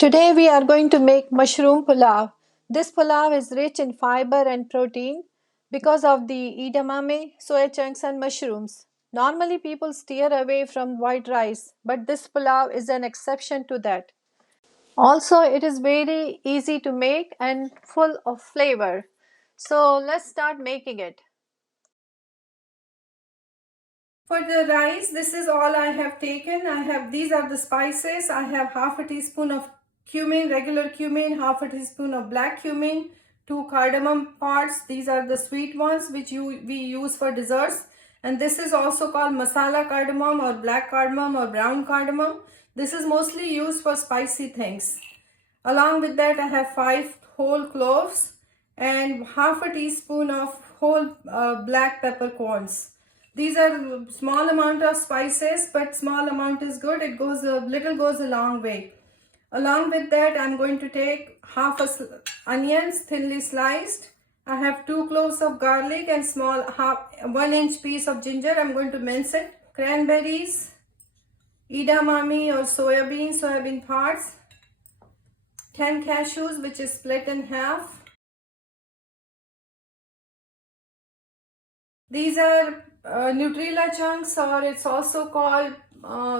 Today we are going to make mushroom pulav. This pulav is rich in fiber and protein because of the edamame, soya chunks and mushrooms. Normally people steer away from white rice, but this pulav is an exception to that. Also, it is very easy to make and full of flavor. So let's start making it. For the rice, this is all I have taken. These are the spices. I have half a teaspoon of cumin, regular cumin, half a teaspoon of black cumin, two cardamom pods. These are the sweet ones which we use for desserts. And this is also called masala cardamom or black cardamom or brown cardamom. This is mostly used for spicy things. Along with that, I have 5 whole cloves and half a teaspoon of whole black peppercorns. These are small amount of spices, but small amount is good. It goes a little goes a long way. Along with that, I'm going to take half a onions thinly sliced. I have 2 cloves of garlic and small 1 inch piece of ginger. I'm going to mince it. Cranberries, edamame or soybean parts, 10 cashews which is split in half. These are Nutrilla chunks, or it's also called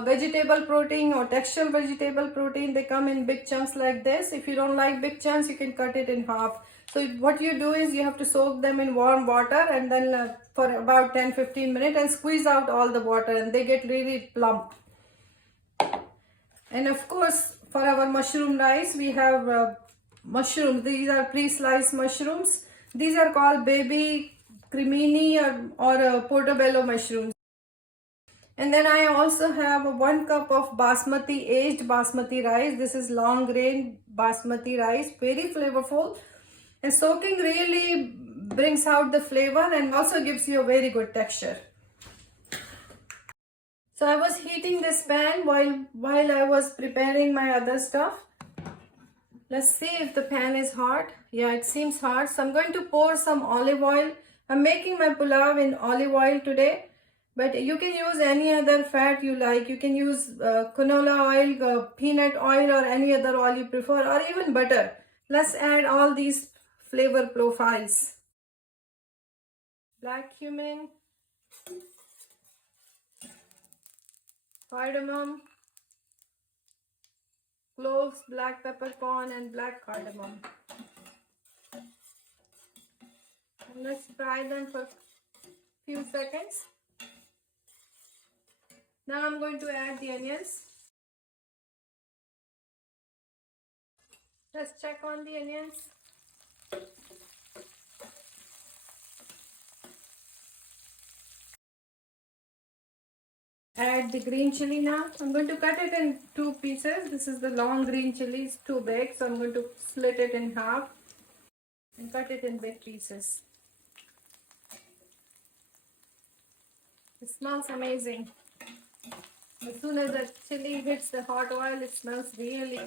vegetable protein or textural vegetable protein. They come in big chunks like this. If you don't like big chunks, you can cut it in half. So what you do is you have to soak them in warm water and then for about 10-15 minutes and squeeze out all the water, and they get really plump. And of course, for our mushroom rice, we have mushrooms. These are pre-sliced mushrooms. These are called baby crimini or portobello mushrooms. And then I also have 1 cup of aged basmati rice. This is long grain basmati rice, very flavorful. And soaking really brings out the flavor and also gives you a very good texture. So I was heating this pan while I was preparing my other stuff. Let's see if the pan is hot. Yeah, it seems hot. So I'm going to pour some olive oil. I'm making my pulav in olive oil today, but you can use any other fat you like. You can use canola oil, peanut oil, or any other oil you prefer, or even butter. Let's add all these flavor profiles. Black cumin, cardamom, cloves, black peppercorn, and black cardamom. And let's fry them for a few seconds. Now I'm going to add the onions. Let's check on the onions. Add the green chili now. I'm going to cut it in 2 pieces. This is the long green chili, it's too big, so I'm going to split it in half and cut it in big pieces. It smells amazing. As soon as the chili hits the hot oil, it smells really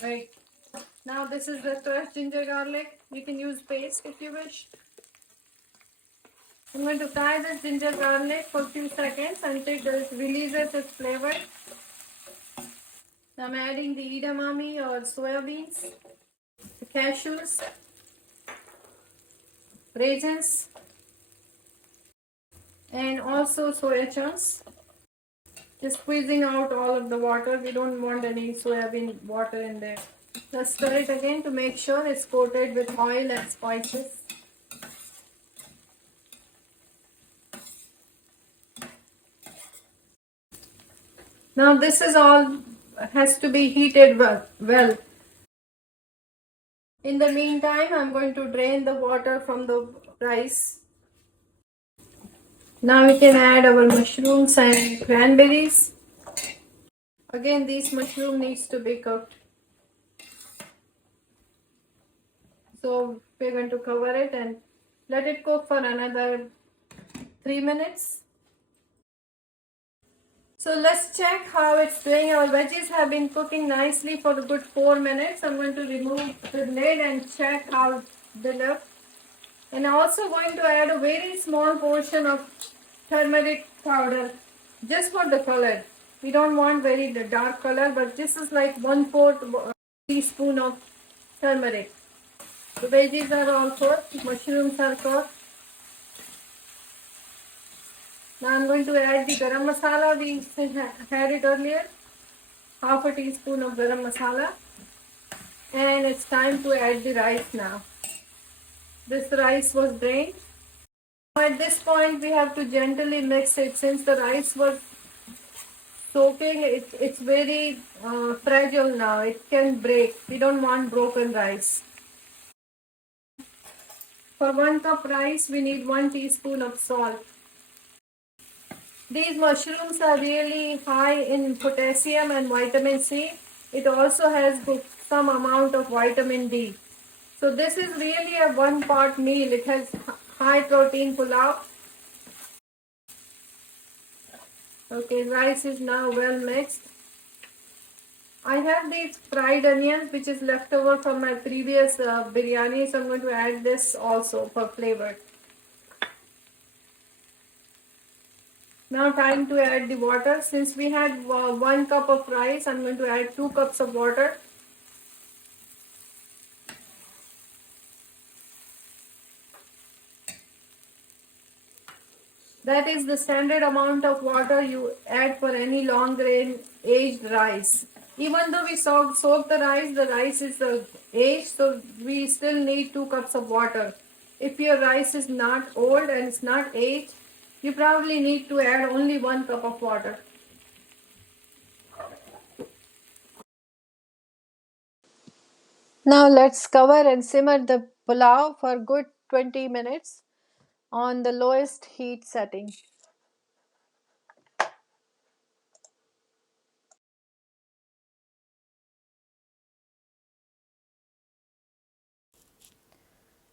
great. Now this is the crushed ginger garlic. You can use paste if you wish. I'm going to fry this ginger garlic for a few seconds until it releases its flavor. Now I'm adding the edamame or soybeans, the cashews, raisins, and also soya chunks. Just squeezing out all of the water. We don't want any soybean water in there. Let's stir it again to make sure it's coated with oil and spices. Now this is all has to be heated well. In the meantime, I'm going to drain the water from the rice. Now we can add our mushrooms and cranberries. Again, this mushroom needs to be cooked. So we're going to cover it and let it cook for another 3 minutes. So let's check how it's doing. Our veggies have been cooking nicely for a good 4 minutes. I'm going to remove the lid and check how they look. And I'm also going to add a very small portion of turmeric powder just for the color. We don't want very dark color, but this is like 1/4 teaspoon of turmeric. The veggies are all cooked, mushrooms are cooked. Now I'm going to add the garam masala. We had it earlier. Half a teaspoon of garam masala. And it's time to add the rice now. This rice was drained. At this point we have to gently mix it since the rice was soaking. It's very fragile now. It can break. We don't want broken rice. For 1 cup rice we need 1 teaspoon of salt. These mushrooms are really high in potassium and vitamin C. It also has some amount of vitamin D. So this is really a 1-pot meal. It has high protein pulao. Okay, rice is now well mixed. I have these fried onions which is left over from my previous biryani, so I'm going to add this also for flavor. Now time to add the water. Since we had 1 cup of rice, I'm going to add 2 cups of water. That is the standard amount of water you add for any long grain aged rice. Even though we soak the rice is aged, so we still need 2 cups of water. If your rice is not old and it's not aged, you probably need to add only 1 cup of water. Now let's cover and simmer the pulao for good 20 minutes on the lowest heat setting.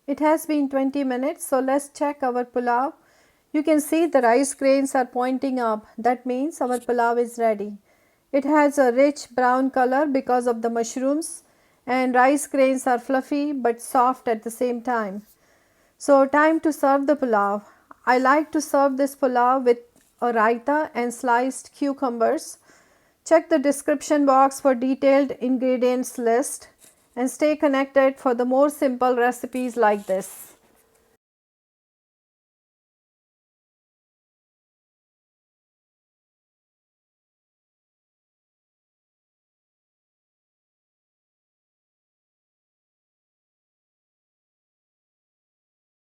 It has been 20 minutes, so let's check our pulao. You can see the rice grains are pointing up. That means our pulao is ready. It has a rich brown color because of the mushrooms, and rice grains are fluffy but soft at the same time. So time to serve the pulao. I like to serve this pulao with a raita and sliced cucumbers. Check the description box for detailed ingredients list and stay connected for the more simple recipes like this.